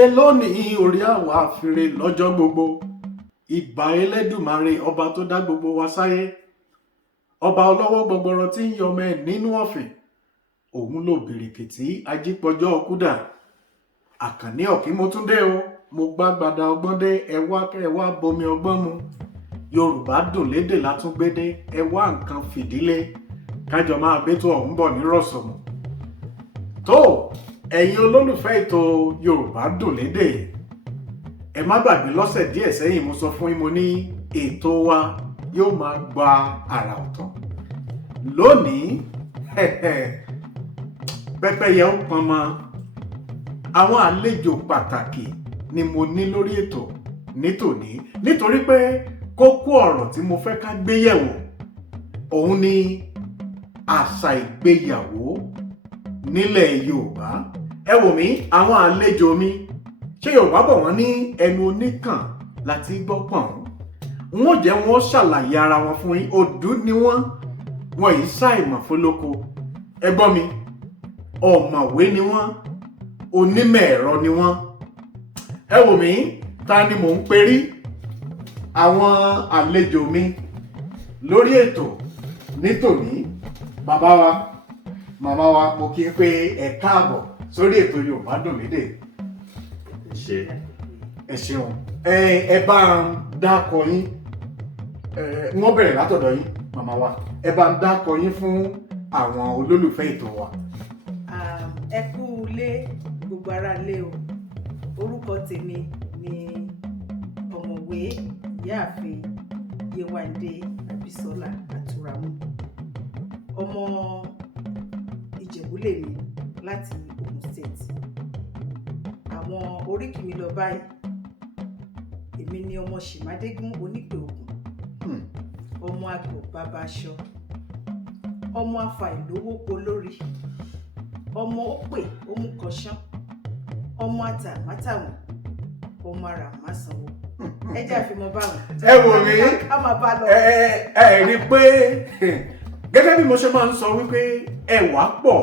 ire lónìí orí àwa àfirè lọ́jọ́ gbogbo. Ìbà Elédùmarè ọba tó dá gbogbo wa sáyé. Ọba ọlọ́wọ́ gbọgbọrọ tí ń yọmọ ẹ̀ nínú ọ̀fìn. Òun ló bìrìkìtì ajípọjọ́ kúdà. Àkànní Ọ̀kímọ́túndé o, mo gbàgbàdà ọgbọ́n dé ẹwà bomi ọgbọ́n mu. Yorùbá dùn lédè látúngbédé ẹwà nǹkan fìdílé. Kájọ máa bẹ́tò ọ̀hún bọ̀ ní rọ̀sọ̀mù. Tó ẹ̀yin olólùfẹ́ ètò Yorùbá dùn lédè. Ẹ má gbàgbé lọ́sẹ̀ díẹ̀ sẹ́yìn mo sọ fún yín mo ní ètò wa yóò máa gba àrà ọ̀tọ̀. Lónìí pẹ́pẹ́yẹ ó pọnmọ. Àwọn àlejò pàtàkì ni mo ní lórí ètò nítòní nítorí pé kókó ọ̀rọ̀ tí mo fẹ́ ká gbé yẹ̀wò òun ni àṣà ìgbéyàwó nílẹ̀ Yorùbá. Ẹ wò mí, àwọn àlejò mi, ṣé Yorùbá bọ̀ wọ́n ní ẹnu oníkàn láti gbọ́ pọ̀n. Wọ́n jẹ́ wọ́n ṣàlàyé ara wọn fún yín. Òdú ni wọ́n yìí ṣàìmọ̀ fólóko. Ẹ gbọ́ mi, ọ̀mọ̀wé ni wọ́n, onímọ̀ ẹ̀rọ ni wọ́n. Ẹ wò mí, ta ni mò ń perí? Àwọn àlejò mi lórí ètò nítòní. Bàbá wa, màmá wa, mo kí n pé ẹ káàbọ̀ sórí ètò Yorùbá dùn lédè. Ẹ ṣeun. Ẹ bá ń dákọ yín. Wọ́n bẹ̀rẹ̀ látọ̀dọ̀ yín, màmá wa. Ẹ bá ń dákọ yín fún àwọn olólùfẹ́ ètò wa. Ẹ kú ilé gbogbo ará ilé o. Orúkọ tèmi ni ọ̀mọ̀wé ìyáàfin Yewande Abisola Aturamu. Ọmọ Ìjẹ̀bú lèmi láti Ogun State. Àwọn oríkì mi lọ báyìí. Èmi ni ọmọ Ṣìmádégún Onípè Ògùn. Ọmọ àgbò bàbá aṣọ. Ọmọ afa ìlówó polórí. Ọmọ òpè òmùkọ̀ṣán. Ọmọ àtà mátàwọn. Ọmọ àrà másanwó. Ẹ jẹ́ àfimọ́ báwọn. Ẹ wò mí, ká máa bá lọ. ẹ rí i pé gẹ́gẹ́ bí mo ṣe máa ń sọ wípé ẹwà pọ̀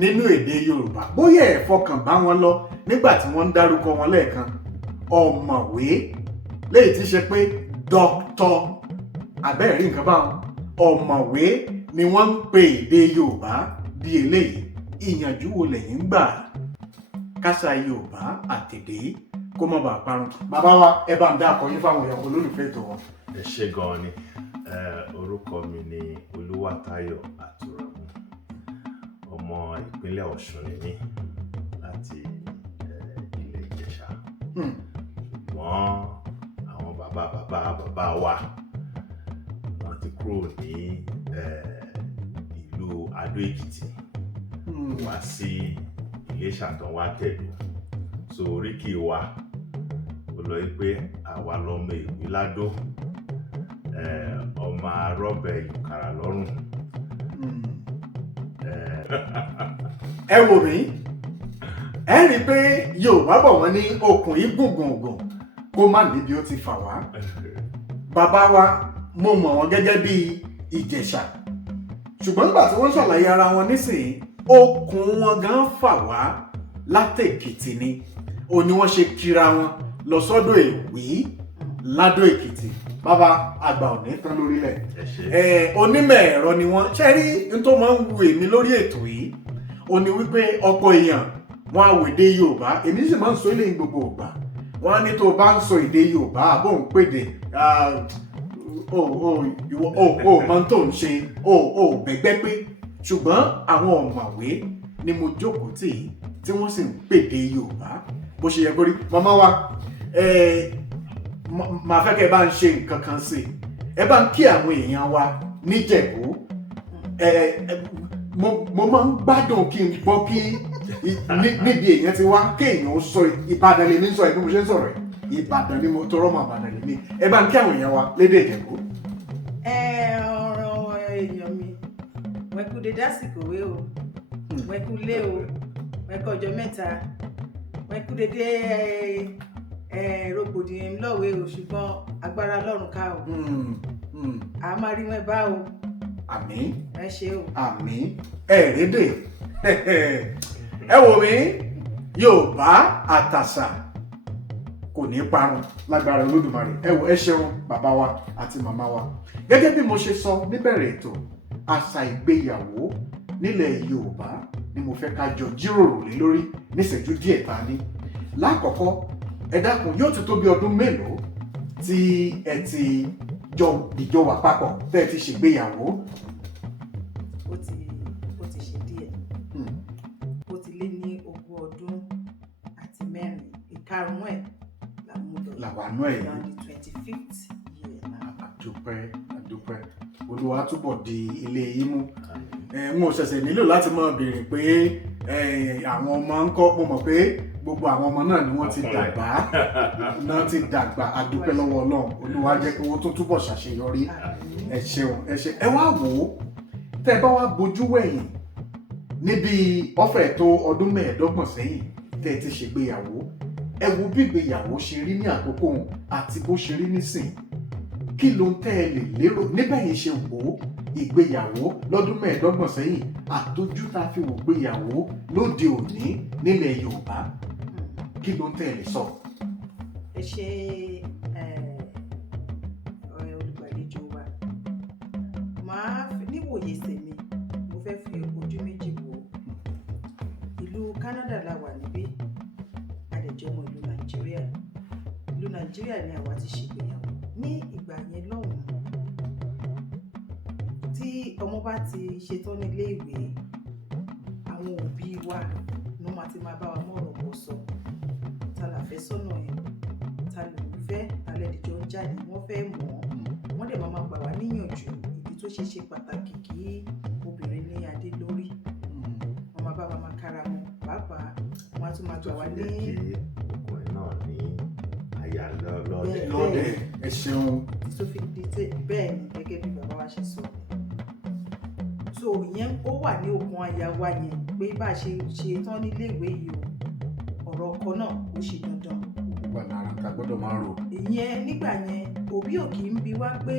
nínú èdè Yorùbá. Bóyá ẹ fọkàn bá wọn lọ nígbà tí wọ́n ń dárúkọ wọn lẹ́ẹ̀kan. Ọ̀mọ̀wé léyìí tí ṣe pé dọ́kítọ̀ àbẹ́ẹ̀rí nǹkan báwọn. Ọ̀mọ̀wé ni wọ́n ń pe èdè Yorùbá bí eléyìí. Ìyànjú wo lẹ̀yin ń gbà káṣà Yorùbá àtèdè kó má bàa parun? Bàbá wa, ẹ bá ń dá akọyin fáwọn èèyàn olólùfẹ́ ètò wọn. Ẹ ṣé gan ni. Orúkọ mi ni Olúwatáyọ̀ Àtùràmú. Ọmọ ìpínlẹ̀ Ọ̀ṣun ni mí láti ilẹ̀ Ìjẹ̀ṣà. Ṣùgbọ́n àwọn bàbá wa wọ́n ti kúrò ní ìlú Adó Èkìtì wá sí Iléṣà tán wá tẹ̀dó. So oríkì wa ó lọ pé àwa lọmọ Èwí ládó, ọmọ arọ́bẹ̀ ìkàrà lọ́rùn. Ẹ wò mí, ẹ rí i pé Yorùbá bọ̀ wọ́n ní okùn yìí gùngùngùn kó má níbi ó ti fà wá. Bàbá wa, mo mọ̀ wọ́n gẹ́gẹ́ bí Ìjẹ̀ṣà, ṣùgbọ́n nígbà tí wọ́n ṣàlàyé ara wọn nísìnyí, okùn wọn gan fà wá látèkìtì ni. Ó ní wọ́n ṣe kíra wọn lọ sọ́dọ̀ Èwí ládó Èkìtì. Bàbá àgbà ò ní tán lórílẹ̀. Onímọ̀ ẹ̀rọ ni wọ́n. Ṣé rí n tó máa ń wu èmi lórí ètò yìí? Ó ní wípé ọ̀pọ̀ èèyàn wọn á wò èdè Yorùbá. Èmi sì máa ń sọ eléyìí gbogbo ìgbà. Wọ́n á ní tó bá ń sọ èdè Yorùbá àbò ń pèdè mọ tó ń ṣe bẹ́gbẹ́ pé. Ṣùgbọ́n àwọn ọ̀mọ̀wé ni mo jókòó tì tí wọ́n sì ń pèdè Yorùbá bó ṣe yẹ kó rí. Màmá wa, màá fẹ́ kẹ́ ẹ bá ń ṣe nǹkan kan sí i. Ẹ bá ń kí àwọn èèyàn wa níjẹ̀bú. Mo máa ń gbádùn kí n gbọ́ kí níbi èèyàn ti wá kéèyàn sọ Ìbàdàn lèmi ń sọ ẹ̀ bí mo ṣe ń sọ̀rọ̀ ẹ̀. Ìbàdàn ni mo tọrọ mọ́ Ìbàdàn lèmi. Ẹ bá ń kí àwọn èèyàn wa lédè Ìjẹ̀bú. Ọ̀rọ̀ èèyàn mi, wẹ́kú dédé àsìkò wé o, wẹ́kú lé o, wẹ́kú ọjọ́ mẹ́ta, wẹ́kú dédé rògbòdìyàn lọ́wọ́ o, ṣùgbọ́n agbára Ọlọ́run ká o. A máa rí wọn bá o. Àmín. Ẹ ṣé o. Àmín. Ẹ̀ẹ́dẹ̀. Ẹ wò mí, Yorùbá àtàṣà kò ní parun lágbára Olódùmarè. Ẹ ṣeun bàbá wa àti màmá wa. Gẹ́gẹ́ bí mo ṣe sọ níbẹ̀rẹ̀ ètò, àṣà ìgbéyàwó nílẹ̀ Yorùbá ni mo fẹ́ ká jọ jíròrò lé lórí níṣẹ́jú díẹ̀ ta ní. Lákọ̀ọ́kọ́, ẹ dákun, yóò ti tó bí ọdún mélòó tí ẹ ti dìjọ wà papọ̀ tẹ́ ẹ ti ṣègbéyàwó? Ó ti ṣe díẹ̀. Ó ti lé ní 20 ọdún àti 4. Ìkarùn-ún ẹ̀ làwánú ẹ̀ around the 25th year now. Àdúpẹ́ Olúwa túbọ̀ di ilé yín mú. N ò ṣẹ̀ṣẹ̀ nílò láti máa béèrè pé àwọn ọmọ ń kọ́. Mo mọ̀ pé gbogbo àwọn ọmọ náà ni wọ́n ti dàgbà. Àdúpẹ́ lọ́wọ́ Ọlọ́run. Olúwa jẹ́ kí wọ́n tó túbọ̀ ṣàṣeyọrí. Ẹ ṣeun. Ẹ wá wò ó, tẹ́ ẹ bá wá bojú wẹ̀yìn níbi ọ̀fẹ́ tó ọdún 25 sẹ́yìn tẹ́ ẹ ti ṣègbéyàwó. Ẹ wo bí ìgbéyàwó ṣe rí ní àkókò àti bó ṣe rí nísìn. Kí ló ń tẹ́ ẹ lè lérò níbẹ̀ yìí ṣe wò ó ìgbéyàwó lọ́dún 25 sẹ́yìn àtọ́jú tá a fi wò gbéyàwó lóde òní nílẹ̀ Yorùbá? Kí ló ń tẹ́ ẹ lè sọ? Ẹ ṣe olùgbàlejò wa. Níwòye tèmi, mo fẹ́ fi ojú méjì wò. Ìlú Canada la wà níbí, àdẹ̀jọ́ ọmọ ìlú Nàìjíríà. Ìlú Nàìjíríà ni àwa ti ṣègbéyàwó. Ní ìgbà yẹn lọ́hùn-ún, tí ọmọ bá ti ṣetán nílé ìwé, àwọn òbí wa ló máa bá wa mọ̀rọ̀ bọ̀ sọ. Ta la fẹ́ sọ́nà ẹ̀, ta ló ń fẹ́, ta lẹ́dìjọ́ ń jáde, wọ́n fẹ́ mọ̀ ọ́. Wọ́n dẹ̀ máa gbà wá níyànjú ìdí tó ṣe pàtàkì kí obìnrin ní adé lórí. Wọ́n máa bá wa máa kára wọn, pàápàá wọ́n á tún máa gbà wá ní. Ọkùnrin náà ní aya lọ́dẹ̀. Lọ́dẹ̀. Ẹ ṣeun. tó fi di bẹ́ẹ̀ ni gẹ́gẹ́ bí bàbá wa ṣe sọ. So ìyẹn ó wà ní okùn àyà wa yẹn pé bá a ṣe tán nílé ìwé yìí o, ọ̀rọ̀ ọkọ náà ó ṣe dandan. Gbogbo àlàra ta gbọ́dọ̀ máa rò. Ìyẹn nígbà yẹn òbí ò kì í bi wá pé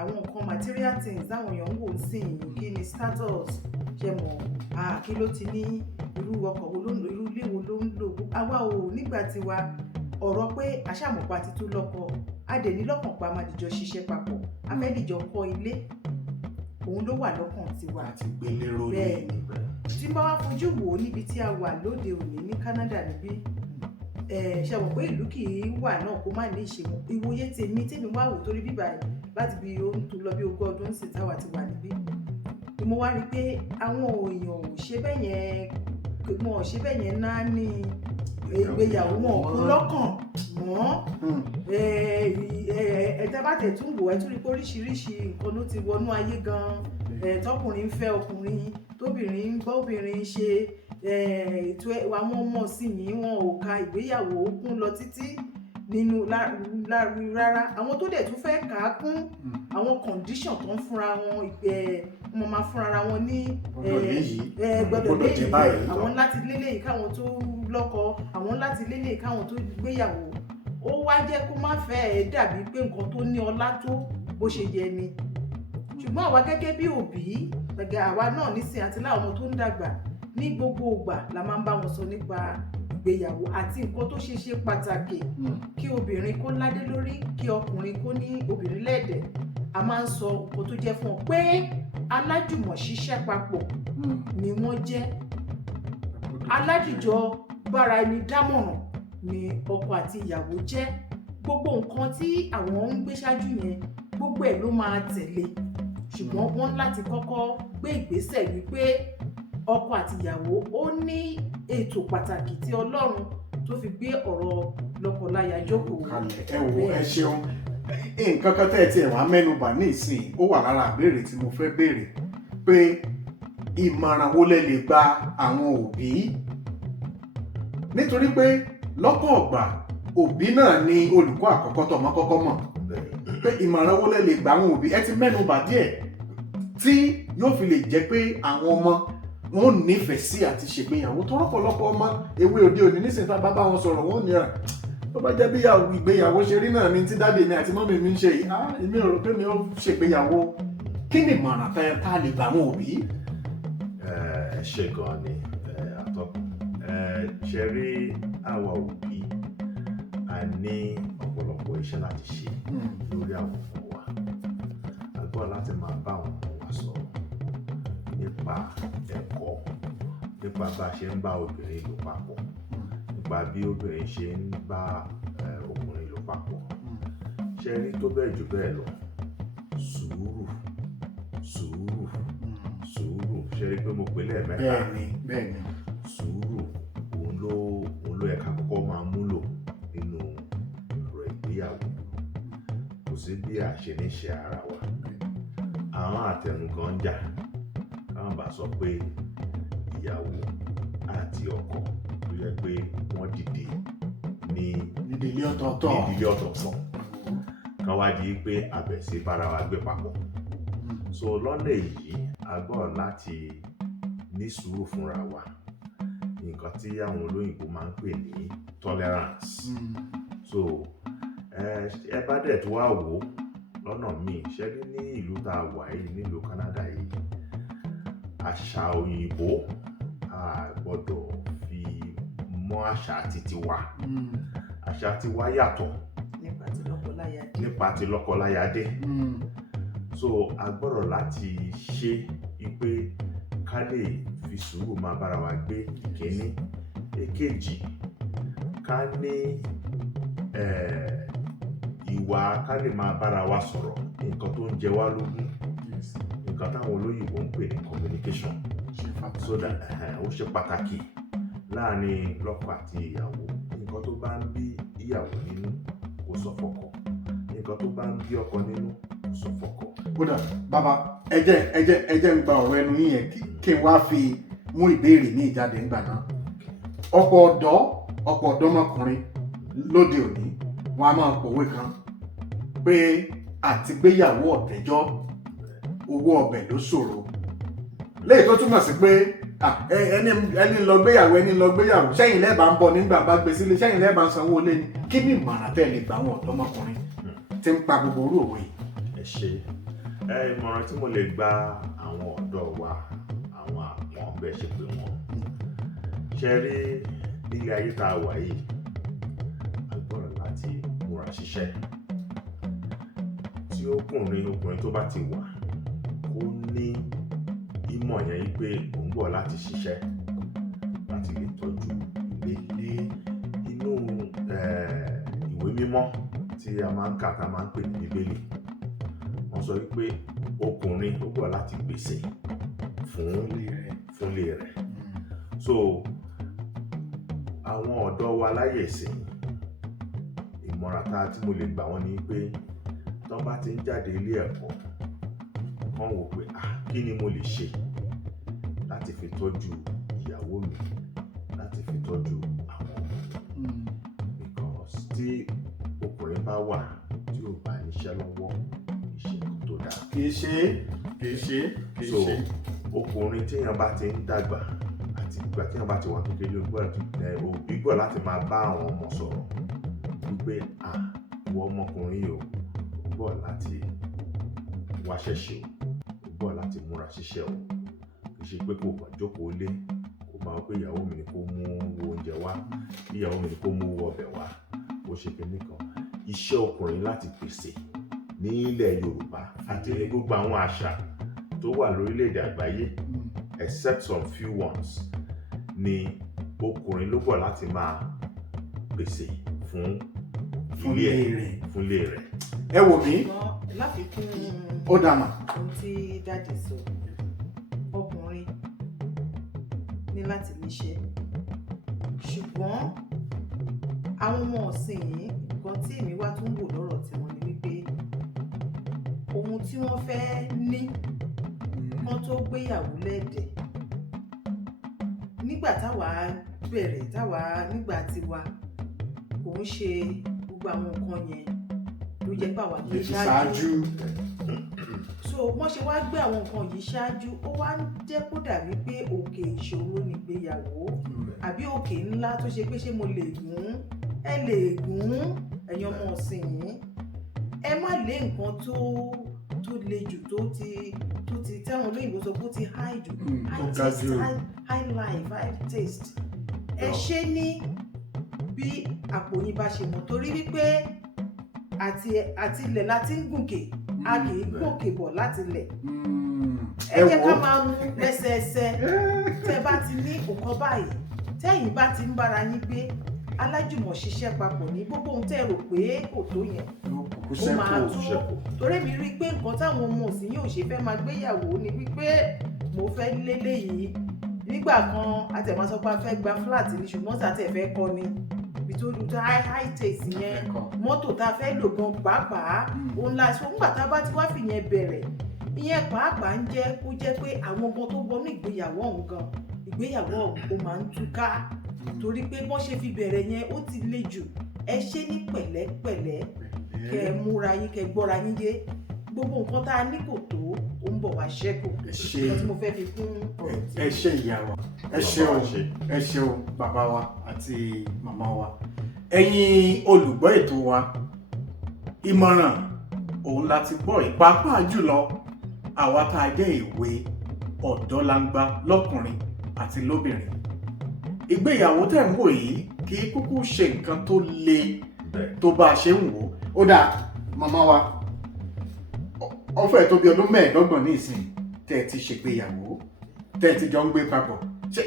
àwọn nǹkan material things táwọn èèyàn ń wò sí kí ni status ṣe mọ̀ kí ló ti ní irú ọkọ̀ wo ló ń lò, irú ilé wo ló ń lò. Àwa ò nígbà tiwa ọ̀rọ̀ pé àṣàmọ̀pá ti tún lọ́kọ adè ní lọ́kàn pa máa dìjọ ṣiṣẹ́ papọ̀ afẹ́dìjọ kọ́ ilé òun ló wà lọ́kàn tiwa. Àti gbélé rólé. Bẹ́ẹ̀ ni tí bá wá fojú wò ó níbi tí a wà lóde òní ní Canada níbí ṣe mọ̀ pé ìlú kì í wà náà kó má ní ìṣèwọ̀n. Ìwòye tèmi wá wò torí bíbá láti bí ohun tó lọ bí 20 ọdún sí táwa ti wà níbí ni mo wá rí pé àwọn èèyàn ò ṣe bẹ́ẹ̀ yẹn náà ní ìgbéyàwó wọn kú lọ́kàn mọ́. Ẹ̀dá bá tẹ̀ tún wò ẹ́ tún rí pé oríṣiríṣi nǹkan ló ti wọnú ayé gan-an. Tọkùnrin ń fẹ́ ọkùnrin, tóbìnrin ń bá obìnrin ṣe. Ètò àwọn ọmọ sí yìí wọn ò ka ìgbéyàwó kún lọ títí nínú rárá. Àwọn tó dẹ̀ tún fẹ́ kà á kún àwọn condition tó ń fúnra wọn wọn máa fúnra wọn ní gbọ́dọ̀ léyìí àwọn láti lélẹ́yìí káwọn tó lọ́kọ, àwọn láti lélẹ́yìí káwọn tó gbéyàwó. Ó wá jẹ́ kó má fẹ́ dàbí pé nǹkan tó ní ọlá tó bó ṣe yẹ ni. Ṣùgbọ́n àwa gẹ́gẹ́ bí òbí àwa náà nísìnyí àti láwọn ọmọ tó ń dàgbà ní gbogbo ìgbà la máa ń bá wọn sọ nípa ìgbéyàwó àti nǹkan tó ṣe pàtàkì kí obìnrin kó ládé lórí, kí ọkùnrin kó ní obìnrin lẹ́ẹ̀dẹ̀. A máa ń sọ nǹkan tó jẹ́ fún ọ pé alájùmọ̀ ṣiṣẹ́ papọ̀ ni wọ́n jẹ́. Aládìjọ bára ẹni dámọ̀ràn ni ọkọ àti ìyàwó jẹ́. Gbogbo nǹkan tí àwọn ń gbé ṣáájú yẹn gbogbo ẹ̀ ló máa tẹ̀lé. Ṣùgbọ́n wọ́n láti kọ́kọ́ gbé ìgbésẹ̀ wípé ọkọ àti ìyàwó ó ní ètò pàtàkì tí Ọlọ́run tó fi gbé ọ̀rọ̀ lọ́kọláya jókòó. Ẹ wò ẹ ṣeun. Nǹkan kan tẹ́ ẹ tiẹ̀ wá mẹ́nubà ní ìsìn ó wà lára ìbéèrè tí mo fẹ́ béèrè pé ìmọ̀ràn wo lẹ lè gba àwọn òbí, nítorí pé lọ́pọ̀ ọ̀gbà òbí náà ni olùkọ́ àkọ́kọ́ tọ́mọ kọ́kọ́ mọ̀. Pé ìmọ̀ràn wo lẹ lè gba àwọn òbí, ẹ ti mẹ́nubà díẹ̀, tí yóò fi lè jẹ́ pé àwọn ọmọ wọn nífẹ̀ẹ́ sí àti ṣègbéyàwó. Tó rọ́pọ̀lọpọ̀ ọmọ ewé òde òní nísìnyí tá bá wọn sọ̀rọ̀ wọn ní tó bá jẹ́ bí ìgbéyàwó ṣe rí náà ni tí dáàdì mi àti mọ́mì mi ń ṣe yìí, èmi ò rò pé mi ò ṣègbéyàwó. Kí ni ìmọ̀ràn tá a lè gbà àwọn òbí? Ṣe gan ni atọ́kùn. Ṣe rí àwa òbí ní ọ̀pọ̀lọpọ̀ iṣẹ́ láti ṣe lórí àwọn ọmọ wa. A gbọ́dọ̀ láti máa bá àwọn ọmọ wa sọ̀rọ̀ nípa ẹ̀kọ́, nípa bá a ṣe ń bá obìnrin lò papọ̀, nípa bí obìnrin ṣe ń bá ọkùnrin lò papọ̀. Ṣé rí tó bẹ́ẹ̀ jù bẹ́ẹ̀ lọ, sùúrù. Ṣé rí pé mo pè lẹ́ẹ̀mẹ́ta? Bẹ́ẹ̀ni. Sùúrù òun ló yẹ ká kọ́kọ́ máa múlò nínú ọ̀rọ̀ ìgbéyàwó. Kò sí bí a ṣe ní ṣe ara wa. Àwọn àtẹnukàn jà káwọn bá sọ pé ìyàwó àti ọkọ tó yẹ pé wọ́n dìde ní ìdílé ọ̀tọ̀ọ̀tọ̀ kan wá di pé àbẹ̀sí bára wa gbé papọ̀. So lọ́nà èyí a gbọ́dọ̀ láti ní sùúrù fúnra wa, nǹkan tí àwọn olóyìnbó máa ń pè ní tolerance. So ẹ bá dẹ̀ tó wá wò lọ́nà míì, ṣe ní ìlú tá a wà yìí, nílùú Canada yìí, àṣà òyìnbó a gbọ́dọ̀ fi mọ́ àṣà titi wa. Àṣà tiwa yàtọ̀ nípa ti lọ́kọláya-dé. So a gbọ́dọ̀ láti ṣe pé ká lè fi sùúrù máa bára wa gbé ìkíní. Èkejì, ká ní ìwà ká lè máa bára wa sọ̀rọ̀ nǹkan tó ń jẹ wá lógún, nǹkan táwọn olóyìnbó ń pè ní communication. So that ó ṣe pàtàkì láàrin lọ́kọ àti ìyàwó. Nǹkan tó bá ń bí ìyàwó nínú kó sọ fọ́kọ, nǹkan tó bá ń bí ọkọ nínú kó sọ fọ́kọ. Kódà bàbá ẹ jẹ́ ń gba ọ̀rọ̀ ẹnu yín yẹn kí n wá fi mú ìbéèrè ní ìjáde ńgbà náà. Ọ̀pọ̀ ọ̀dọ́mọkùnrin lóde òní wọn a máa pòwe kan pé àti gbéyàwó ọ̀tẹ́jọ́ owó ọbẹ̀ ló ṣòro. Léyìí tó túmọ̀ sí pé ẹni lọ gbéyàwó sẹ́yìn lẹ́ẹ̀bà ń bọ̀ nígbà bá gbé sílé, sẹ́yìn lẹ́ẹ̀bà ń sanwó lé ni. Kí ni ìmọ̀ràn tẹ́ lè gbà àwọn ọ̀dọ́mọkùnrin tí ń pa gbogbo orú òwe yìí? Ẹ ṣe ìmọ̀ràn tí mo lè gba àwọn ọ̀dọ́ wa, àwọn àpọ̀n bẹ́ẹ̀ ṣe pé wọ́n. Ṣé rí nílé ayé tá a wà yìí, a gbọ́dọ̀ láti múra ṣiṣẹ́. Tí ọkùnrin tó bá ti wà kó ní ìmọ̀ yẹn yí pé òun bọ̀ láti ṣiṣẹ́ láti lè tọ́jú ilé. Inú ìwé mímọ́ tí a máa ń kà tá a máa ń pè ní Bíbélì, wọ́n sọ wípé ọkùnrin ó bọ̀ láti pèsè fún ilé rẹ̀. So àwọn ọ̀dọ́ wa láyè ìsìn, ìmọ̀ràn tí mo lè gbà wọ́n ni pé tí wọ́n bá ti ń jáde ilé ẹ̀kọ́, wọ́n wò pé kí ni mo lè ṣe láti fi tọ́jú ìyàwó mi, láti fi tọ́jú àwọn ọmọ mi. Because tí ọkùnrin bá wà tí ò bá níṣẹ́ lọ́wọ́, iṣẹ́ kan tó dáa. Kì í ṣe. So ọkùnrin téèyàn bá ti ń dàgbà àti ìgbà téèyàn bá ti wà kékeré, òbí gbọ́ láti máa bá àwọn ọmọ sọ̀rọ̀ wípé ìwọ ọmọkùnrin yìí ó gbọ́ láti wáṣẹ́ ṣe ó gbọ́ láti múra ṣiṣẹ́ o. Kì í ṣe pé kò kàn jókòó lé kó máa wọ pé ìyàwó mi ni kó mú oúnjẹ wá, ìyàwó mi ni kó mú ọbẹ̀ wá, ó ṣe kinní kan. Iṣẹ́ ọkùnrin láti pèsè ní ilẹ̀ Yorùbá àti ní gbogbo àwọn àṣà tó wà lórílẹ̀-èdè àgbáyé, except some few ones, ni ọkùnrin ló gbọ́ láti máa pèsè fún ilé rẹ̀. Ẹ wò mí. Láfikún ó dàmà. ohun tí dáàdì sọ, ọkùnrin ní láti níṣẹ́, ṣùgbọ́n àwọn ọmọ ọ̀sìn yìí, nǹkan tí èmi wá tún wò lọ́rọ̀ tiwọn ni wípé ohun tí wọ́n fẹ́ ní kán tó gbéyàwó lẹ́ẹ̀dẹ̀. Nígbà nígbà tiwa kò ń ṣe gbogbo àwọn nǹkan yẹn ló jẹ́ pé àwa gbé ṣáájú. So wọ́n ṣe wá gbé àwọn nǹkan yìí ṣáájú, ó wá ń jẹ́ kó dàbí pé òkè ìṣòro nígbéyàwó àbí òkè ńlá tó ṣe pé ṣé mo lè gùn, ẹ lè gùn, ẹ̀yin ọmọ ọ̀sìn yìí. Ẹ má lé nǹkan tó le jù tó ti táwọn olóyìnbó sọ pé ó ti high jù, high life, high taste. Ẹ ṣe ní bí àpò yín bá ṣe mọ́, torí wípé àti ilẹ̀ láti ń gùnkè, a kì í gòkè bọ̀ láti ilẹ̀. Ẹ jẹ́ ká máa mú lẹ́sẹẹsẹ. Tẹ́ bá ti ní nǹkan báyìí, tẹ́yìn bá ti ń bára yín gbé, alájùmọ̀ ṣiṣẹ́ papọ̀ ní gbogbo ohun tẹ́ rò pé kò tó yẹn ó máa tó. Torí mi rí i pé nǹkan táwọn ọmọ òsì yóò ṣe fẹ́ máa gbéyàwó ni wípé mo fẹ́ lélẹ̀ yìí. Nígbà kan àtẹ̀mọ́ sọ pé a fẹ́ gba flat ni, ṣùgbọ́n sàtẹ̀ fẹ́ kọ́ ni ibi tó dùn tá high taste yẹn, mọ́tò tá a fẹ́ lò gan pàápàá òun la ṣe. Nígbà tá a bá ti wá fìyẹn bẹ̀rẹ̀, ìyẹn pàápàá ń jẹ́ kó jẹ́ pé àwọn ọmọ tó wọnú ìgbéyàwó ọ̀hún gan, ìgbéyàwó ọ̀hún ó máa ń túká, torí pé bọ́n ṣe fi bẹ̀rẹ̀ yẹn ó ti le jù. Ẹ ṣe ní pẹ̀lẹ́pẹ̀lẹ́, kẹ́ múra yín, kẹ́ gbọ́ra yín yé. Gbogbo nǹkan tá a ní kò tó, ó ń bọ̀ wá ṣẹ́kù. Nǹkan tí mo fẹ́ fi kún ọ̀rọ̀ tí. Ẹ ṣé ìyá wa, ẹ ṣé o bàbá wa àti màmá wa. Ẹ̀yin olùgbọ́ ètò wa, ìmọ̀ràn òun láti gbọ́ ìpápá jùlọ àwa tá a jẹ́ èwe ọ̀dọ́langba lọ́kùnrin àti lóbìnrin. Ìgbéyàwó tẹ́ ń wò yìí kì í kúkú ṣe nǹkan tó le tó bá a ṣe ń wò ó. Dáa màmá wa, ó fẹ́ tó bí ọdún 25 ní ìsìn tẹ́ ẹ ti ṣègbéyàwó, tẹ́ ẹ ti jọ ń gbé papọ̀, ṣé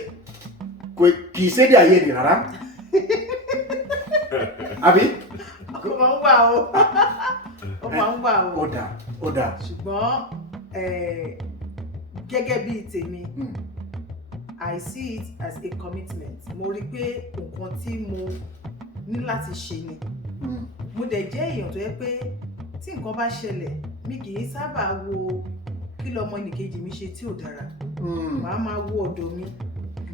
kì í ṣédé àìyedè rárá? Àbí? Ó máa ń wà o. Ó máa ń wà o. Ó dáa. Ṣùgbọ́n gẹ́gẹ́ bíi tèmi, I see it as a commitment. Mo rí pé nǹkan tí mo ní láti ṣe ni. Mo dẹ̀ jẹ́ èèyàn tó yẹ pé tí nǹkan bá ṣẹlẹ̀, mi kì í sábà wo kí lọmọ ẹnìkejì mi ṣe tí ò dára. Màá máa wo ọ̀dọ̀ mi.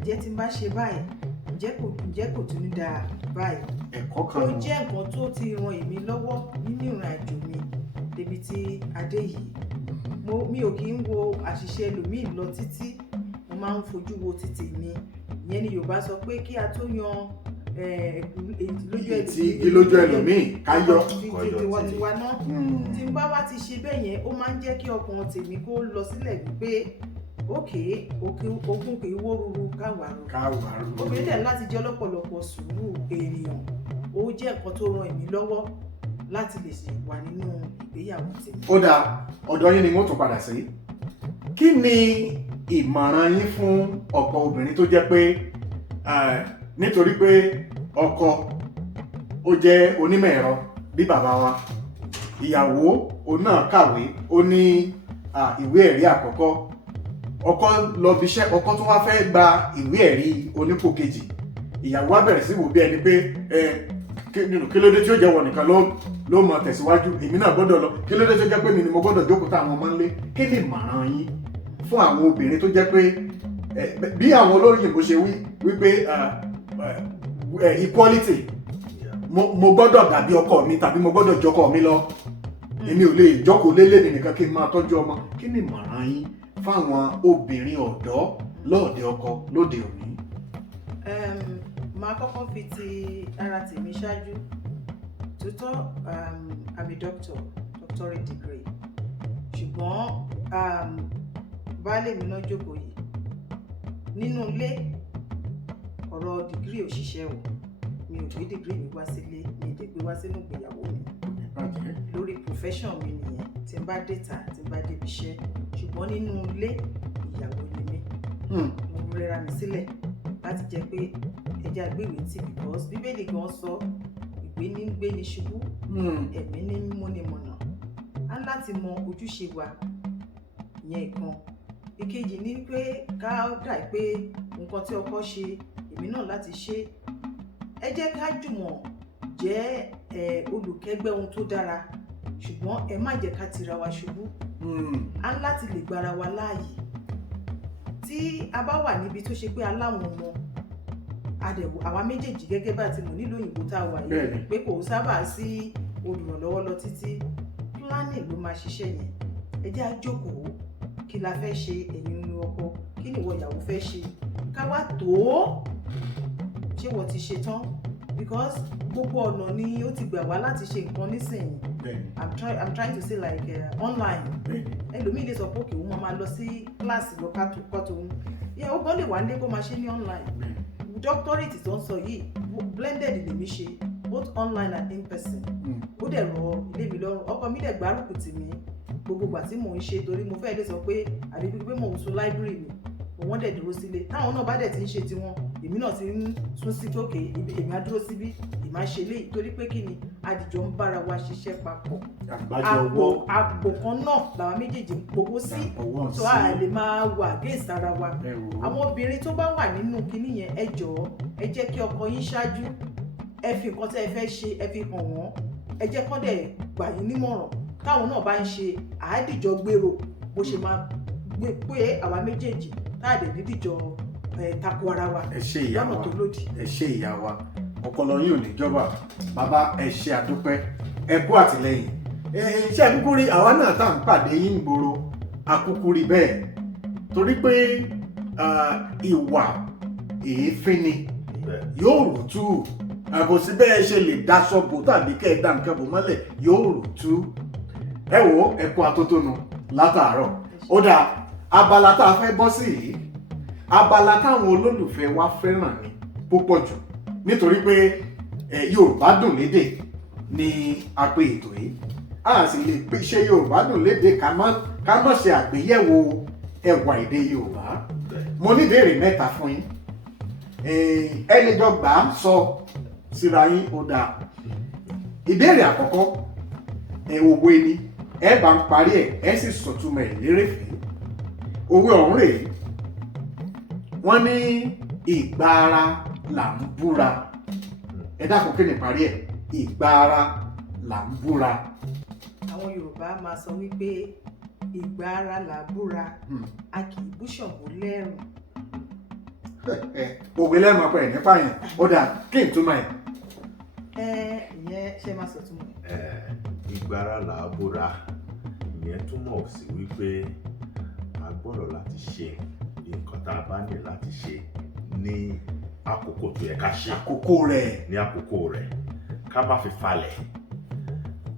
Ǹjẹ́ tí n bá ṣe báyìí, ǹjẹ́ kò tún ní dáa báyìí? Ẹ̀kọ́ kan. Ó jẹ́ nǹkan tó ti ran èmi lọ́wọ́ nínú ìrìn àjò mi débi tí adé yìí. Mi ò kì í wo àṣìṣe ẹlòmíì lọ títí, mo máa ń fojú wo títì mi. Ìyẹn ni Yorùbá sọ pé kí a tó yan lójú ẹlòmíì ká yọ tiwa náà. Tí n bá wá ti ṣe bẹ́ẹ̀ yẹn, ó máa ń jẹ́ kí ọkàn tèmi kó lọ sílẹ̀ wípé ogún kì í wó ruru káwàrú. Obìnrin tẹ̀ láti jẹ́ lọ́pọ̀lọpọ̀ sùúrù ènìyàn. Ó jẹ́ nǹkan tó ran èmi lọ́wọ́ láti lè wà nínú ìgbéyàwó tèmi. Ó dáa, ọ̀dọ̀ yín ni wọ́n tún padà sí. Kí ni ìmọ̀ràn yín fún ọ̀pọ̀ obìnrin tó jẹ́ pé nítorí pé ọkọ ó jẹ́ onímọ̀ ẹ̀rọ bí bàbá wa, ìyàwó òun náà kàwé, ó ní ìwé ẹ̀rí àkọ́kọ́, ọkọ lọ bí iṣẹ́, ọkọ tó wá fẹ́ gba ìwé ẹ̀rí onípò kejì, ìyàwó á bẹ̀rẹ̀ sí wò bí ẹni pé kí ló dé tí ó jẹ́ wọ̀ nìkan ló mọ̀ tẹ̀síwájú, èmi náà gbọ́dọ̀ lọ, kí ló dé tó jẹ́ pé mi ni mo gbọ́dọ̀ jókòó táwọn ọmọ ńlé. Kí ni ìmọ̀ràn yín fún àwọn obìnrin tó jẹ́ pé bí àwọn olóyìnbó ṣe wípé equality, mo gbọ́dọ̀ dàbí ọkọ mi tàbí mo gbọ́dọ̀ jọkọ mi lọ, èmi ò lè jókòó lélẹ̀ mi nìkan kí n máa tọ́jú ọmọ. Kí ni ìmọ̀ràn yín fáwọn obìnrin ọ̀dọ́ lọ́ọ̀dẹ ọkọ lóde òní? Màá kọ́kọ́ fi ti ara tèmi ṣáájú. Tótọ́, I'm a doctorate degree. Ṣùgbọ́n baálé mi náà jókòó yìí. Nínú ilé, ọ̀rọ̀ degree ò ṣiṣẹ́ o. Mi ò gbé degree mi wá sílé, mi ò dẹ̀ gbé wá sínú ìgbéyàwó mi. Lórí profession mi nìyẹn, tí n bá déta, tí n bá débi iṣẹ́. Ṣùgbọ́n nínú ilé, ìyàwó ni mí. Mo rẹra mi sílẹ̀ láti jẹ́ pé ẹja gbéwé tì, because Bíbélì gan sọ ìgbé ní gbé ní ṣubú, ẹ̀mí ní múni mọ̀nà. Á láti mọ ojúṣe wa, ìyẹn ìkan. Ìkejì ni pé ká dà pé nǹkan tí ọkọ ṣe, èmi náà láti ṣe. Ẹ jẹ́ ká jùmọ̀ jẹ́ olùkẹ́gbẹ́ ohun tó dára, ṣùgbọ́n ẹ má jẹ́ ká tira wa ṣubú. Á láti lè gbára wa láàyè. Tí a bá wà níbi tó ṣe pé aláwọn ọmọ, àwa méjèèjì gẹ́gẹ́ bá ti mọ̀ nílùú òyìnbó tá a wà yìí, pé kò sábà sí olùrànlọ́wọ́ lọ títí, planning ló máa ṣiṣẹ́ yẹn. Ẹ jẹ́ á jókòó, kí la fẹ́ ṣe, ẹ̀yin ní ọkọ, kí ni ìwọ ìyàwó fẹ́ ṣe, ká wá tó ṣé wọ́n ti ṣe tán, because gbogbo ọ̀nà ni ó ti gbà wá láti ṣe nǹkan nísìnyí. I'm trying to say like online. Ẹlòmíì lè sọ pé òkè òun máa lọ sí kíláàsì lọ kọ́tò òun. Ó gbọ́n lè wá nílé kó máa ṣe ní online. Doctorate tó ń sọ yìí, blended lèmi ṣe. both online and in person. Ó dẹ̀ rọ ilé mi lọ́rùn, ọkọ mi dẹ̀ gbárùkù tì mí gbogbo ìgbà tí mò ń ṣe, torí mo fẹ́ lè sọ pé àbí pé mò ń sun library ni wọ́n dẹ̀ dúró sílé, táwọn náà bá dẹ̀ ti ń ṣe tiwọn èmi náà ti ń sún sí tókè, èmi á dúró síbí, èmi á ṣe léyìí, torí pé kí ni àdìjọ ń bára wa ṣiṣẹ́ papọ̀, àpò kan náà làwa méjèèjì ń powó sí, tó a lè máa wà against ara wa. Àwọn obìnrin tó bá wà nínú kinní yẹn, ẹ jọ̀ọ́ ẹ jẹ́ kí ọkọ yín ṣáájú, ẹ fi nǹkan tẹ́ ẹ fẹ́ ṣe ẹ fi hàn wọ́n, ẹ jẹ́ kán dẹ̀ gbà yín nímọ̀ràn, táwọn náà bá ń ṣe àádìjọ gbèrò bó ṣe máa gbé pé àwa méjèèjì táàdé nídìjọ tako ara wa lọ́nà tó lòdì. ẹ ṣé ìyá wa, ọpọlọ yín ò ní jọba. Bàbá ẹ ṣé àdúpẹ́, ẹ kú àtìlẹ́yìn. Iṣẹ́ àkúkú rí àwa náà tá à ń pàdé yín gbòòrò àkúkú rí bẹ́ẹ̀, torí pé ìwà èéfín ni yóò rùtú, kò sí bẹ́ẹ̀ ṣe lè daṣọ bò tàbí kẹ́ ẹ dá nǹkan bò mọ́lẹ̀, yóò rùtú. Ẹ wò ẹ kú atótónu látàárọ̀. Ó dáa, abala tá a fẹ́ bọ́ sí yìí, abala táwọn olólùfẹ́ wa fẹ́ràn ni púpọ̀ jù, nítorí pé Yorùbá dùn lédè ni a pè ètò yìí. A sì lè pe iṣẹ́ Yorùbá dùn lédè ká má ṣe àgbéyẹ̀wò ẹwà èdè Yorùbá. Mo ní ìbéèrè mẹ́ta fún yín, ẹni jọ gbà á sọ síra yín. Ó dáa, ìbéèrè àkọ́kọ́ òwe ni, ẹ bá ń parí ẹ sì sọ̀túnmọ̀ ẹ̀ lérèfé. Òwe ọ̀hún rèé, wọ́n ní ìgbà ara là ń búra. Ẹ dákun kí ni parí ẹ̀? Ìgbà ara là ń búra. Àwọn Yorùbá máa sọ wípé ìgbà ara là ń búra, a kì í bú Ṣàngó lẹ́rùn. Òwe lẹ́nu ọ̀pẹ ẹ̀ nípa yẹn. Ó dáa, kí n túmọ̀ ẹ̀? Ìyẹn ṣe máa sọ túmọ̀ ẹ̀. Ìgbà ara là ń búra, ìyẹn túmọ̀ sí wípé a gbọ́dọ̀ láti ṣe nǹkan tá a bá ní láti ṣe ní àkókò tó yẹ ká ṣe. Àkókò rẹ̀. Ní àkókò rẹ̀, ká má fi falẹ̀,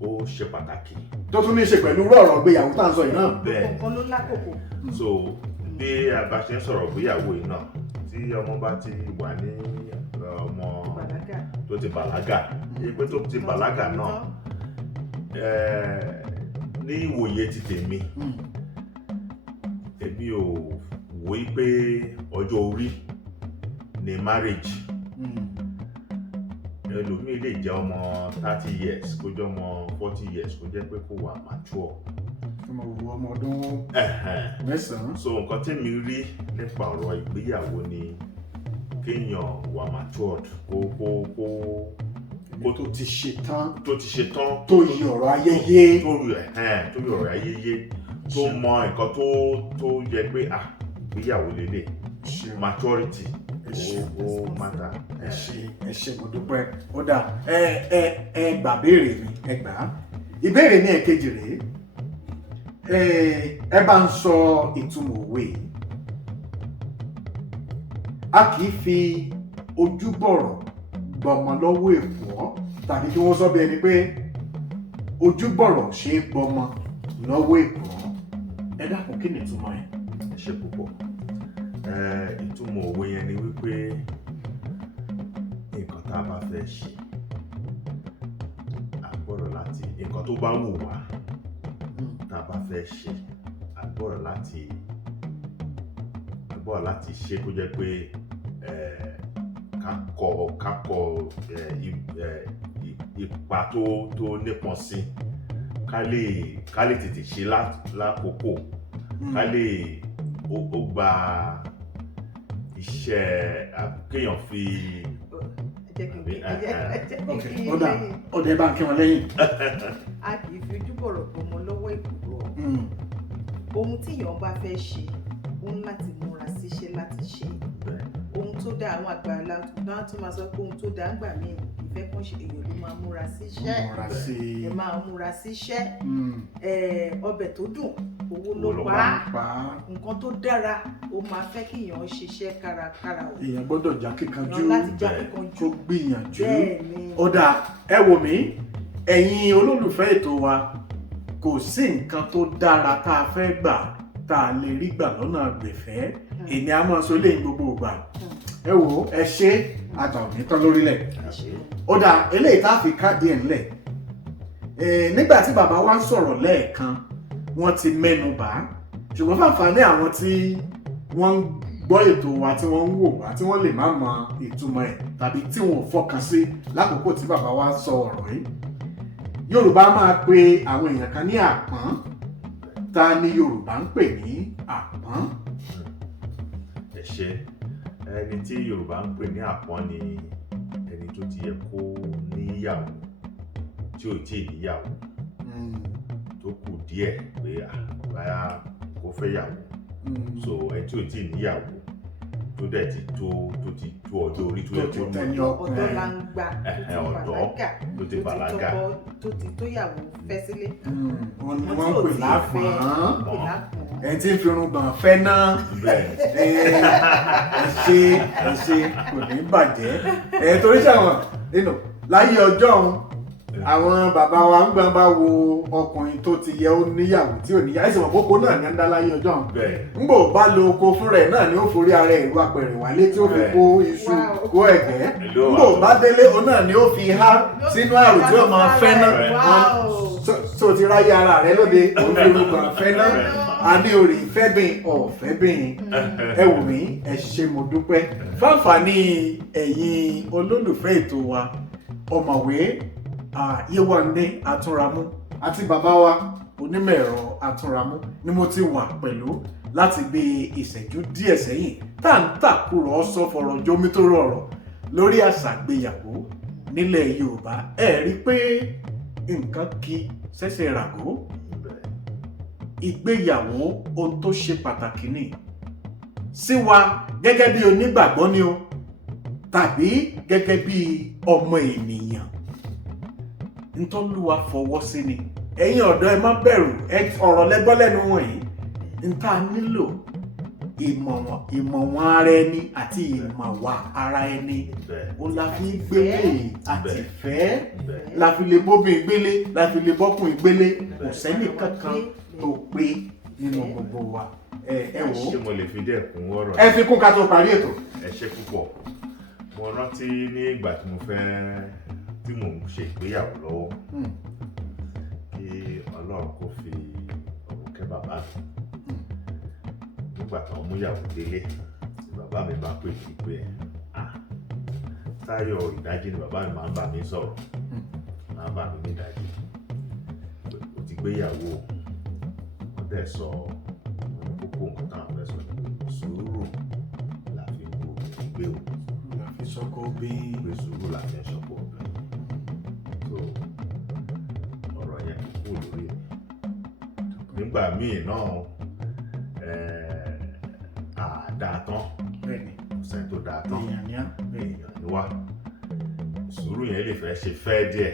ó ṣe pàtàkì. Tó tún ní í ṣe pẹ̀lú ọ̀rọ̀ ìgbéyàwó tá à ń sọ yìí náà. Bẹ́ẹ̀ Nǹkan ló lákòókò. So bí a bá ṣe ń sọ̀rọ̀ ìgbéyàwó yìí náà, tí ọmọ bá ti wà ní ọmọ tó ti bàlágà, pé tó ti bàlágà náà, ní ìwòye ti tèmi, èmi ò wò pé ọjọ́ orí ni marriage. Ẹlòmíì lè jẹ́ ọmọ 30 years kó jẹ́ ọmọ 40 years kó jẹ́ pé kó wà mature. Ọmọ ọdún 9. So nǹkan tí mi rí nípa ọ̀rọ̀ ìgbéyàwó ni kéèyàn wà matured, kó tó ti ṣe tán, tó yí ọ̀rọ̀ ayé yé, tó yí ọ̀rọ̀ ayé yé, tó mọ nǹkan tó yẹ pé ìgbéyàwó lélẹ̀, maturity ó mátà. Ẹ ṣé mo dúpẹ́. Ó dáa, ẹ gbà béèrè mi, ẹ gbà á. Ìbéèrè ní ẹ̀kejì rèé, ẹ bá ń sọ ìtumọ̀ òwe yìí. A kì í fi ojúbọ̀rọ̀ gbọmọ lọ́wọ́ èkùọ́, tàbí kí wọ́n sọ bí ẹni pé ojúbọ̀rọ̀ ṣe é gbọmọ lọ́wọ́ èkùọ́. Ẹ dákun kí ni ìtumọ̀ ẹ̀? Ẹ ṣé púpọ̀. Ìtumọ̀ òwe yẹn ni wípé nǹkan tá a bá fẹ́ ṣe, a gbọ́dọ̀ láti, nǹkan tó bá wù wá tá a bá fẹ́ ṣe, a gbọ́dọ̀ láti ṣe kó jẹ́ pé ká kọ ipa tó nípọn sí, ká lè tètè ṣe lákòókò, ká lè ó gba iṣẹ́ kéèyàn fi. Ó dẹ̀ bá ń kí wọn lẹ́yìn. A kì í fi ojúbọ̀rọ̀ gbọmọ lọ́wọ́ èkùọ́. Ohun tí èèyàn bá fẹ́ ṣe, ó ń láti múra síṣẹ́ láti ṣe. Ohun tó dáa, àwọn àgbàlá náà tún máa sọ pé ohun tó dáa ń gbà mí ìfẹ́ kan ṣe, èèyàn ló máa múra síṣẹ́. Ẹ máa múra síṣẹ́. Ọbẹ̀ tó dùn, owó ló pa á. Nǹkan tó dára, ó máa fẹ́ kí èèyàn ṣiṣẹ́ kárakára. Èèyàn gbọ́dọ̀ já kíkanjú, kó gbìyànjú. Bẹ́ẹ̀ni. Ó dáa, ẹ wò mí, ẹ̀yin olólùfẹ́ ètò wa, kò sí nǹkan tó dára tá a fẹ́ gbà tá a lè rí gbà lọ́nà àgbẹ̀fẹ́. Èmi á máa sọ eléyìí gbogbo ìgbà. Ẹ wò, ẹ ṣé àgbà ò ní tán lórílẹ̀. Ó dà eléyìí tá a fi káàdì ẹ̀ ńlẹ̀ nígbà tí bàbá wa ń sọ̀rọ̀ lẹ́ẹ̀kan wọ́n ti mẹ́nu bà á ṣùgbọ́n fàǹfààní àwọn tí wọ́n ń gbọ́ ètò wa tí wọ́n ń wò wá tí wọ́n lè má mọ ìtumọ̀ ẹ̀ tàbí tí wọ́n ò fọkàn sí lákòókò tí bàbá wa sọ ọ̀rọ̀ yìí. Yorùbá máa pe àwọn èèyàn kan ní àpọ́n. Ta ni Yorùbá ń pè ní àpọ́n? Ẹ ṣé. Ẹni tí Yorùbá ń pè ní àpọ́n ni ẹni tó ti yẹ kó níyàwó tí ò tí ì níyàwó tó kù díẹ̀ pé báyà kó fẹ́ yàwó. So ẹni tí ò tí ì níyàwó tó dẹ̀ ti tó ọjọ́ orí tó yẹ kó ní ọ̀dọ́ langba tó ti bàlágà tó ti tó yàwó fẹ́ sílé. Wọ́n ń pè lápọ́n. Ẹni tí ń fi irùngbọ̀n fẹ́ náà. Ẹ ṣe kò ní bàjẹ́. Torí ṣàwọn láyé ọjọ́ àwọn bàbá wa ń gbọ́n bá wo ọkùnrin tó ti yẹ ó níyàwó tí ò níyàwó ẹ̀sìn ọ̀pọ̀pọ̀ náà ní ń dá láyé ọjọ́ ńgbò bá lo oko fún rẹ̀ náà ni ó forí ara ìlú apẹ̀rẹ̀ wálé tí ó fi kó iṣu kó ẹ̀gẹ́ ńgbò bá délé òun náà ni ó fi há sínú àrò tí ó máa fẹ́ náà tó ti ráyé ara rẹ̀ lóde òun fi rúgbọ̀n fẹ́ náà a ní orí ìfẹ́bìn ọ̀fẹ́bìn ẹ wò mí ẹ ṣé mo dúpẹ́ fáǹfààní ẹ̀yin olólùfẹ́ ètò wa ọ̀mọ̀wé Yéwándé Atúnramú àti bàbá wa onímọ̀ ẹ̀rọ Atúnramú ni mo ti wà pẹ̀lú láti gbé ìṣẹ́jú díẹ̀ sẹ́yìn tá à ń tàkúrọ̀sọ fọ̀rọ̀ jómítóró ọ̀rọ̀ lórí àṣà ìgbéyàwó nílẹ̀ Yorùbá. Ẹ rí pé nǹkan kì ṣẹ̀ṣẹ̀ ràgó. Ìgbéyàwó ohun tó ṣe pàtàkì ni sí wa gẹ́gẹ́ bí onígbàgbọ́ ni o tàbí gẹ́gẹ́ bí ọmọ ènìyàn. Ntọ́lúwa fọwọ́ sí ni. Ẹ̀yin ọ̀dọ́ ẹ má bẹ̀rù ọ̀rọ̀ lẹ́gbọ́ lẹ́nu wọ̀nyí. Ntá nílò ìmọ̀wọ̀n ara ẹni àti ìmọ̀wà ara ẹni. Ó la fi gbélé àti ìfẹ́ la fi lè bóbin gbélé la fi lè bọ́kùn gbélé kò sẹ́ni kankan tó pé nínú gbogbo wa. Ẹ wò ó. Ṣé mo lè fi díẹ̀ kún ọ̀rọ̀? Ẹ fi kún ká tó parí ètò. Ẹ ṣé púpọ̀. Mo rántí ní ìgbà tí mò ń ṣe ìgbéyàwó lọ́wọ́ kí Ọlọ́run kó fi ọ̀run kẹ́ bàbá mi nígbà tó ń múyàwó délé bàbá mi bá pè mí pé Táyọ̀ ìdájí ni bàbá mi máa ń bá mi sọ̀rọ̀ máa ń bá mi ní ìdájí pé o ti gbéyàwó wọ́n dẹ̀ sọ kókó nǹkan táwọn fẹ́ sọ sùúrù la fi ń gbé o la fi sọ́kò bí sùúrù la fi ń sọ́kò bí. Ọ̀rọ̀ yẹn kú lórí nígbà míì náà àdáa tán sẹ́ni tó dáa tán èèyàn ni wá sùúrù yẹn lè fẹ́ ṣe fẹ́ díẹ̀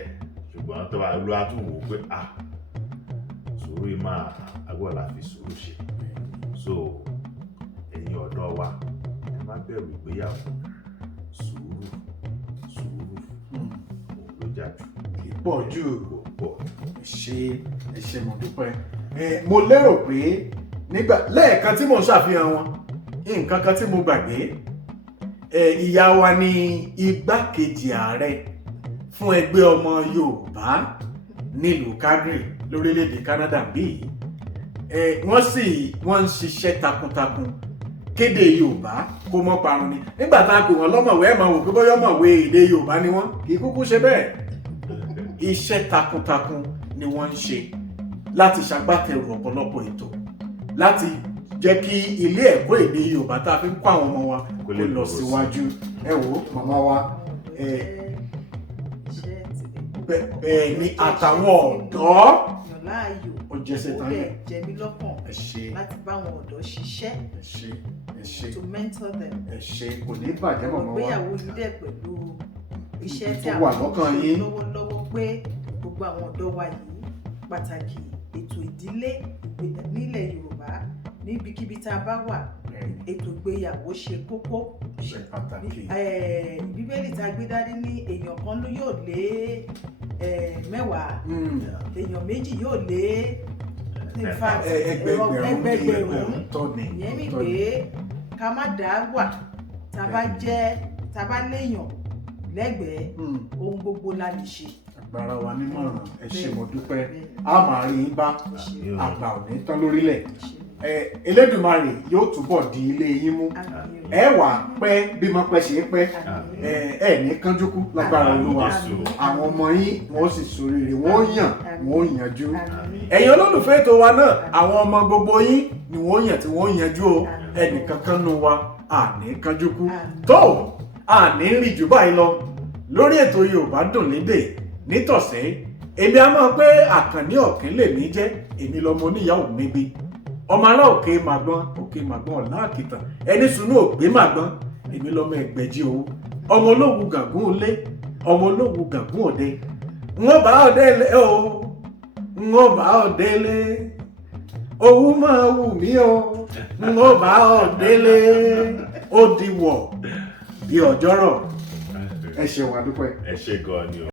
ṣùgbọ́n tó bá lọ àtúwò pé sùúrù yìí máa agbọ́dọ̀ la fi sùúrù ṣe. So ẹ̀yin ọ̀dọ́ wa ẹ má bẹ̀rù ìgbéyàwó sùúrù ló jà jù. Pọ̀ jù ẹ ṣé mo dúpẹ́. Mo lérò pé nígbà lẹ́ẹ̀kan tí mo ń ṣàfihàn wọn nǹkan kan tí mo gbàgbé ìyá wa ní igbákejì ààrẹ fún ẹgbẹ́ ọmọ Yorùbá nílùú Calgary lórílẹ̀‐èdè Canada bíi wọ́n ń ṣiṣẹ́ takuntakun kéde Yorùbá kó mọ́ parun ni. Nígbà tá a pè wọ́n lọ́mọ̀wé ẹ̀ máa wò pé bóyá ọmọ̀wé èdè Yorùbá ni wọ́n kì í kúkú ṣe bẹ́ẹ̀. Iṣẹ́ takuntakun ni wọ́n ń ṣe láti ṣagbátẹrù ọ̀pọ̀lọpọ̀ ètò láti jẹ́ kí ilé ẹ̀kọ́ èdè Yorùbá tá a fi ń kọ́ àwọn ọmọ wa kó lọ síwájú. Ẹ wò màmá wa bẹ́ẹ̀ ni àtàwọn ọ̀dọ́ ó jẹ́sẹ̀ tán yẹn. Jẹ́ mi lọ́kàn láti bá àwọn ọ̀dọ́ ṣiṣẹ́ to mentor them. Ẹ ṣé kò ní bàjẹ́ màmá wa. Ìgbéyàwó yìí dẹ̀ pẹ̀lú iṣẹ́ tí wà àwọn lọ́kàn ṣe yín lọ́wọ́lọ́wọ́ pé gbogbo àwọn ọ̀dọ́ wa yìí pàtàkì ètò ìdílé nílẹ̀ Yorùbá níbikíbi tá a bá wà ètò ìgbéyàwó ṣe kókó. Ṣe pàtàkì. Bíbélì tá a gbé dání ní èèyàn kan ló yóò lé 10 èèyàn méjì yóò lé ẹgbẹgbẹ̀rún ìyẹn mi pé ká má dá wà tá a bá jẹ́ tá a bá léèyàn lẹ́gbẹ̀ẹ́ ohun gbogbo la lè ṣe. agbára wa nímọ̀ràn ẹ ṣé mo dúpẹ́ a máa rí yín bá àgbà ò ní tán lórílẹ̀ Elédùmarè yóò túbọ̀ di ilé yín mú ẹ wà pẹ́ bí mo pẹ́ ṣe é pẹ́ ẹ ní kánjúkú lágbára Olúwa àwọn ọmọ yín wọ́n sì ṣoríire wọ́n yàn wọ́n yanjú ẹ̀yin olólùfẹ́ ètò wa náà àwọn ọmọ gbogbo yín ni wọ́n yàn tí wọ́n yanjú o ẹnìkankan nu wa àní kánjúkú tó àní rìn jù báyìí lọ lórí ètò Yorùbá Dùn Lédè nítọ̀sẹ̀ èmi á mọ̀ pé Àkànní Ọ̀kín lèmi jẹ́ èmi lọmọ oníyàwó mébi ọmọ ará òkè màgbọ́n ọ̀la àkìtàn ẹni sunú ògbé màgbọ́n èmi lọmọ Ẹgbẹ̀jì Òwu ọmọ ológun gàngún olé ọmọ ológun gàngún òde wọ́n bá ọdẹ lé o wọ́n bá ọdẹ lé owó máa wù mí o wọ́n bá ọdẹ lé ó di wọ̀ bí ọjọ́rọ̀ ẹ ṣeun a dúpẹ́. ẹ ṣé gan ni o.